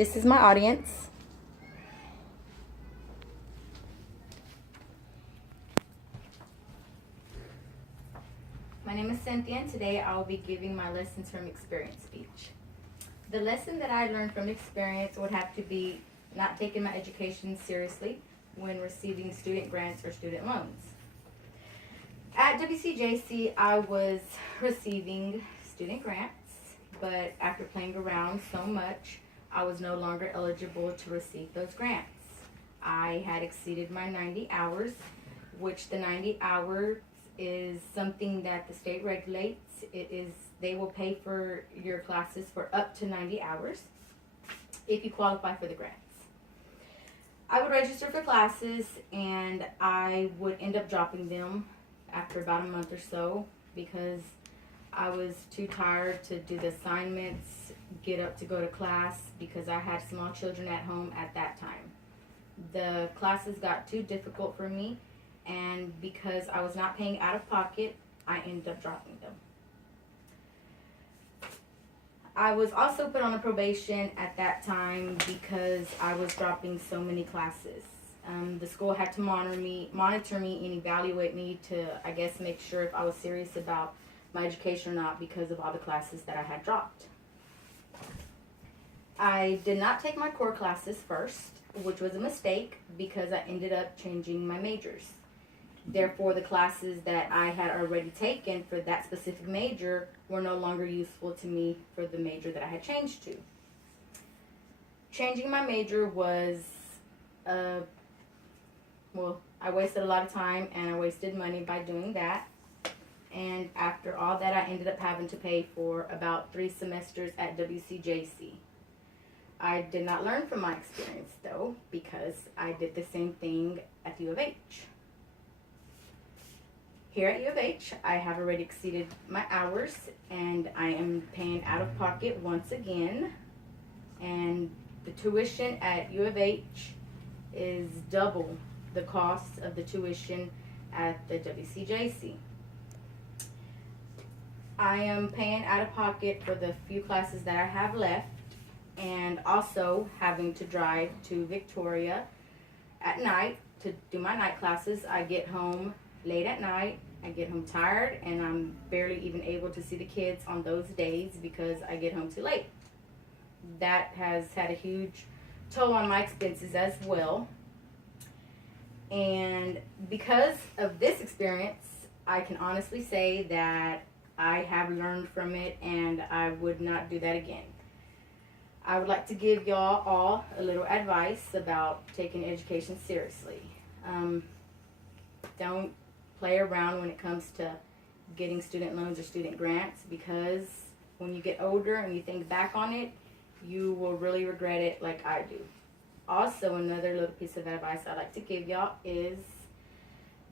This is my audience. My name is Cynthia, and today I will be giving my lessons from experience speech. The lesson that I learned from experience would have to be not taking my education seriously when receiving student grants or student loans. At WCJC, I was receiving student grants, but after playing around so much, I was no longer eligible to receive those grants. I had exceeded my 90 hours, which the 90 hours is something that the state regulates. They will pay for your classes for up to 90 hours if you qualify for the grants. I would register for classes and I would end up dropping them after about a month or so because I was too tired to do the assignments, get up to go to class because I had small children at home at that time. The classes got too difficult for me, and because I was not paying out of pocket, I ended up dropping them. I was also put on a probation at that time because I was dropping so many classes. The school had to monitor me and evaluate me to, I guess, make sure if I was serious about my education or not because of all the classes that I had dropped. I did not take my core classes first, which was a mistake because I ended up changing my majors. Therefore, the classes that I had already taken for that specific major were no longer useful to me for the major that I had changed to. Changing my major was, I wasted a lot of time and I wasted money by doing that. And after all that, I ended up having to pay for about 3 semesters at WCJC. I did not learn from my experience, though, because I did the same thing at U of H. Here at U of H, I have already exceeded my hours, and I am paying out of pocket once again. And the tuition at U of H is double the cost of the tuition at the WCJC. I am paying out of pocket for the few classes that I have left, and also having to drive to Victoria at night to do my night classes. I get home late at night, I get home tired, and I'm barely even able to see the kids on those days because I get home too late. That has had a huge toll on my expenses as well. And because of this experience, I can honestly say that I have learned from it and I would not do that again. I would like to give y'all all a little advice about taking education seriously. Don't play around when it comes to getting student loans or student grants, because when you get older and you think back on it, you will really regret it like I do. Also, another little piece of advice I'd like to give y'all is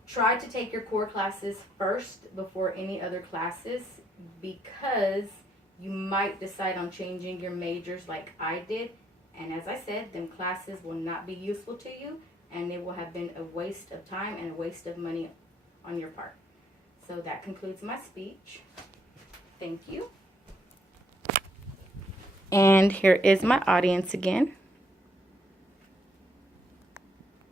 try to take your core classes first before any other classes, because you might decide on changing your majors like I did, and as I said, them classes will not be useful to you, and they will have been a waste of time and a waste of money on your part. So that concludes my speech. Thank you. And here is my audience again.